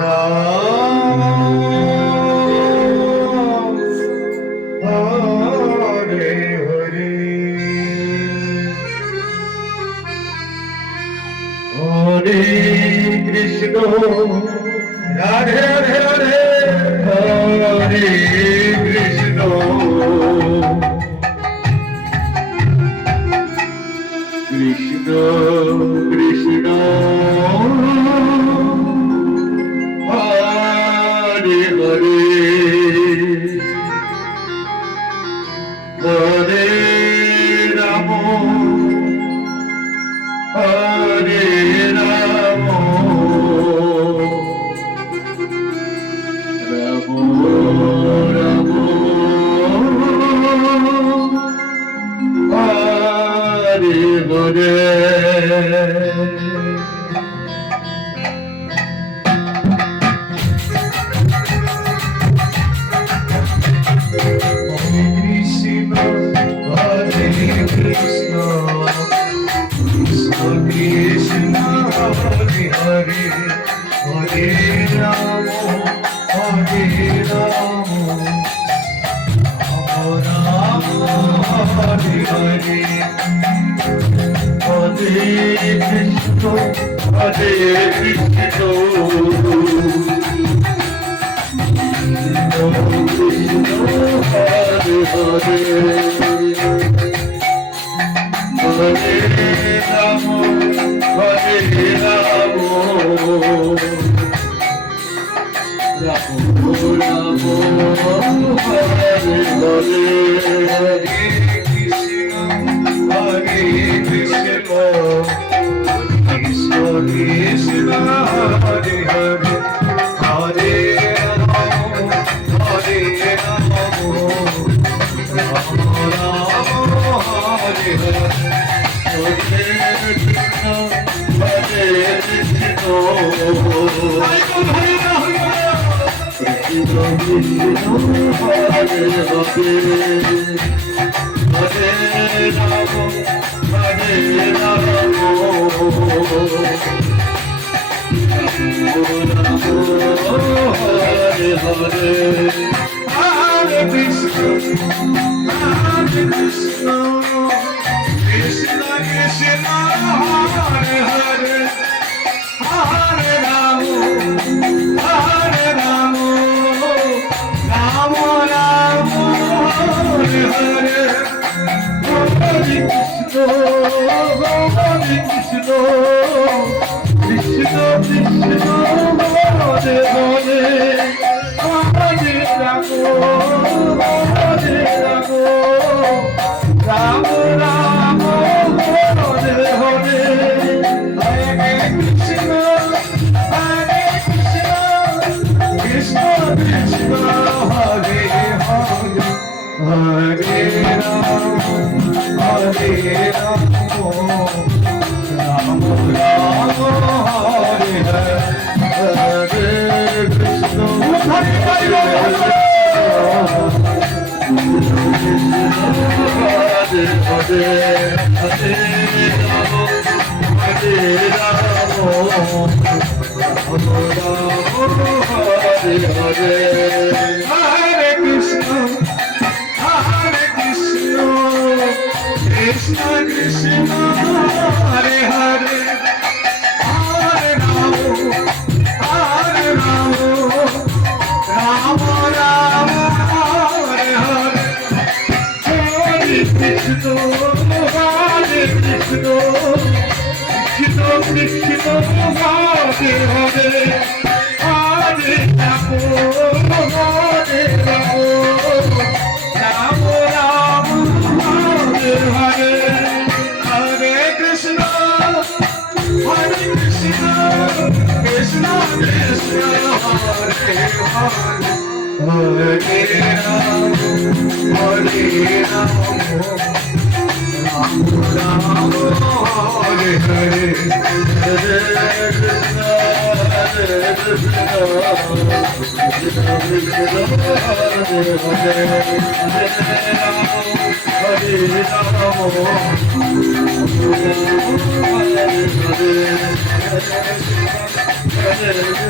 Ram Hare Hare Hare Krishna Radhe Radhe Radhe Hare Krishna Krishna Krishna Hare Hare Hare Ram Hare Ram Ram Ram Hare Hare Krishna Hare Hare Hare Rama Hare Rama Rama Hare Hare Hare Krishna Hare Krishna Hare Hare Hare Rama Hare Rama Rama Rama Hare Hare Hare Krishna Hare Krishna Krishna Krishna Hare Hare Hare Rama Hare Rama Rama Rama Hare Hare Hare Krishna Hare Krishna Krishna Krishna Hare Hare Hare Rama Hare Rama Hare Hare Hare Krishna Hare Krishna Krishna Krishna Hare Hare Hare Rama Hare Rama Rama Rama Hare Hare Hare Krishna Hare Krishna Krishna Krishna Hare Hare Hare Rama Hare Rama Rama Rama Hare Hare Hare Krishna Hare Krishna Krishna Krishna Hare Hare Hare Rama Hare Rama Rama Rama Hare Hare Hare Krishna Hare Hare Hare Hare Rama Hare Rama Rama Rama Hare Hare Hare Krishna Hare Krishna Krishna Krishna Hare Hare Hare Rama Hare Rama Rama Rama Hare Hare Hare Krishna Hare Krishna Krishna Krishna Hare Hare Hare Rama Hare Rama Rama Rama Hare Hare Hare Krishna Hare Krishna Krishna Krishna Hare Hare Hare Rama Hare Rama Rama Rama Hare Hare Hare Krishna Hare Krishna Krishna Krishna Hare Hare Hare Rama Hare Rama Hare